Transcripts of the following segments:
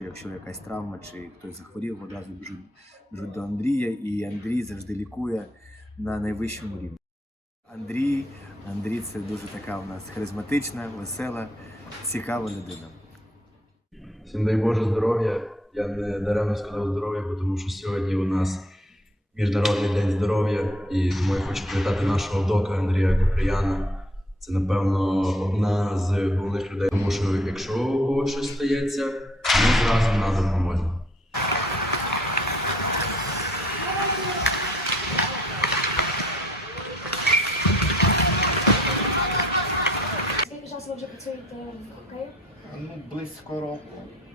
Якщо якась травма чи хтось захворів, одразу біжуть, біжуть до Андрія, і Андрій завжди лікує на найвищому рівні. Андрій, Андрій це дуже така у нас харизматична, весела, цікава людина. Всім дай Боже здоров'я. Я не даремно сказав здоров'я, тому що сьогодні у нас Міжнародний день здоров'я, і тому я хочу привітати нашого дока Андрія Куприяна. Це, напевно, одна з головних людей, тому що якщо щось стається, ми зразу на допомозі. Скільки часу ви вже працюєте в хокеї? Ну, близько року.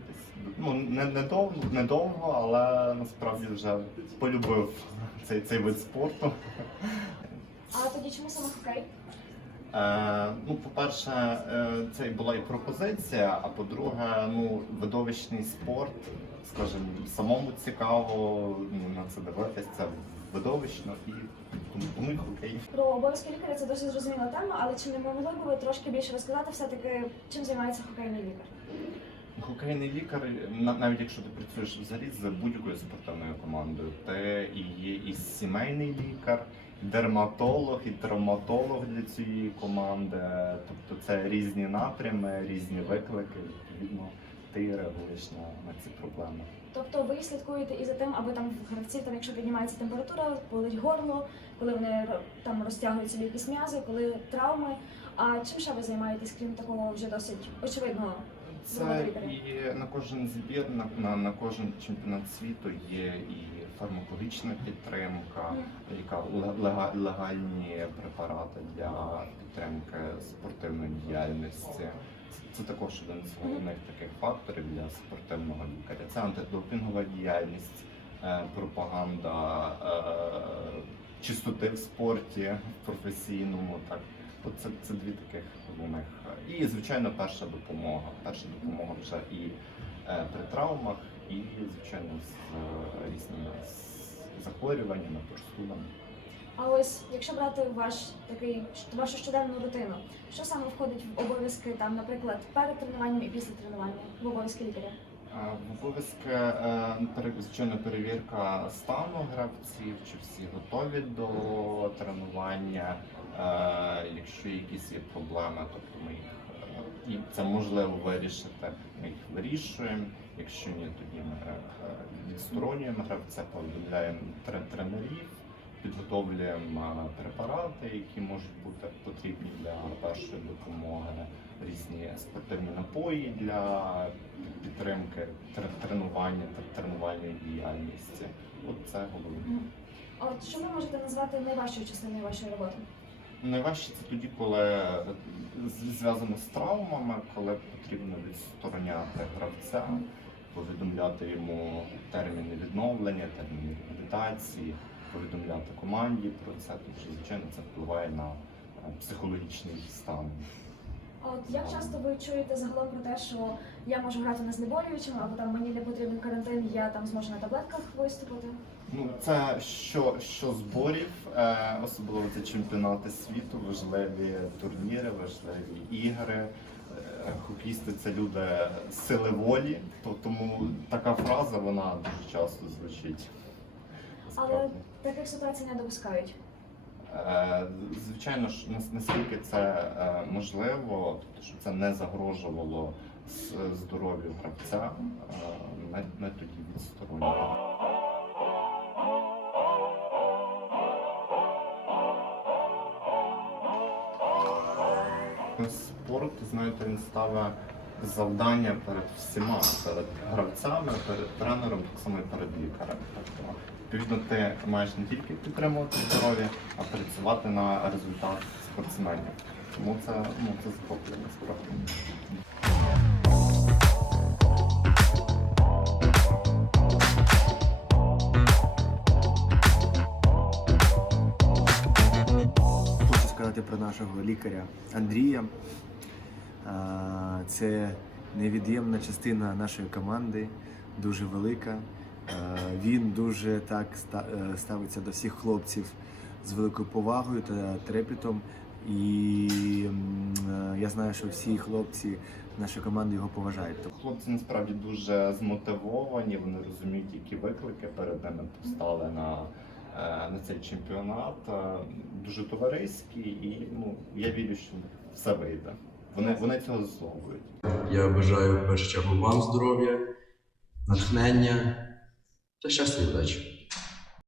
Десь, Ну, не, не, довго, не довго, але насправді вже полюбив цей, цей вид спорту. А тоді чому саме хокей? Е, ну, по-перше, е, це була і пропозиція, а по-друге, ну, видовищний спорт, скажімо, самому цікаво ну, на це дивитися, це видовищно і тому, тому хокей. Про обов'язки лікаря це досить зрозуміла тема, але чи не могли б ви трошки більше розказати все-таки, чим займається хокейний лікар? Хокейний лікар, на- навіть якщо ти працюєш взагалі з будь-якою спортивною командою, ти і є і сімейний лікар, дерматолог, і травматолог для цієї команди. Тобто це різні напрями, різні виклики. Відповідно, ти реагуєш на, на ці проблеми. Тобто ви слідкуєте і за тим, аби там в гравців, там, якщо піднімається температура, болить горло, коли вони там розтягують якісь м'язи, коли травми. А чим ще ви займаєтесь, крім такого вже досить очевидного? Це і на кожен збір, на, на, на кожен чемпіонат світу є і фармакологічна підтримка, яка ле- легальні препарати для підтримки спортивної діяльності. Це, також один з головних таких факторів для спортивного лікаря. Це антидопінгова діяльність, е, пропаганда е, чистоти в спорті в професійному. Так, це, це дві таких головних. І, звичайно, перша допомога. Перша допомога вже і е, при травмах, і, звичайно, з е, різними з- захворюваннями, простудами. А ось якщо брати ваш такий вашу щоденну рутину, що саме входить в обов'язки там, наприклад, перед тренуванням і після тренування в обов'язки лікаря? Е, В обов'язки, е, звичайно, перевірка стану гравців, чи всі готові до тренування. Якщо якісь є проблеми, тобто ми їх е, і це можливо вирішити. Ми їх вирішуємо. Якщо ні, тоді ми е, відсторонюємо гравця, повідомляємо тре- тренерів, підготовлюємо е, препарати, які можуть бути потрібні для першої допомоги, різні спортивні напої для підтримки тре- тренування та тренувальної діяльності. От це головне. От що ви можете назвати найважчою частиною вашої роботи? Найважче це тоді, коли зв'язано з травмами, коли потрібно відстороняти гравця, повідомляти йому терміни відновлення, терміни реабілітації, повідомляти команді про це, тому що звичайно це впливає на е, психологічний стан. От як часто ви чуєте загалом про те, що я можу грати не знеболюючим, або там мені не потрібен карантин, я там зможу на таблетках виступити? Ну, це що, що зборів, е, особливо це чемпіонати світу, важливі турніри, важливі ігри. Е, Хокеїсти це люди сили волі, то тому така фраза вона дуже часто звучить. Але таких ситуацій не допускають. Е, Звичайно ж, наскільки це е, можливо, тобто, щоб це не загрожувало здоров'ю гравця, е, ми, тоді відсторонюємо. Спорт, знаєте, він ставить завдання перед всіма, перед гравцями, перед тренером, так само і перед лікарем. Відповідно, ти маєш не тільки підтримувати здоров'я, а працювати на результат спортсменів. Тому це, ну, це захоплює насправді. Хочу сказати про нашого лікаря Андрія. Це невід'ємна частина нашої команди, дуже велика. А, Він дуже так е, ставиться до всіх хлопців з великою повагою та трепетом. І е, я знаю, що всі хлопці нашої команди його поважають. Хлопці насправді дуже змотивовані, вони розуміють, які виклики перед ними постали на, е, на цей чемпіонат. Е, Дуже товариські, і ну, я вірю, що все вийде. Вони, вони цього заслуговують. Я бажаю в першу чергу вам здоров'я, натхнення та щастя і удачі.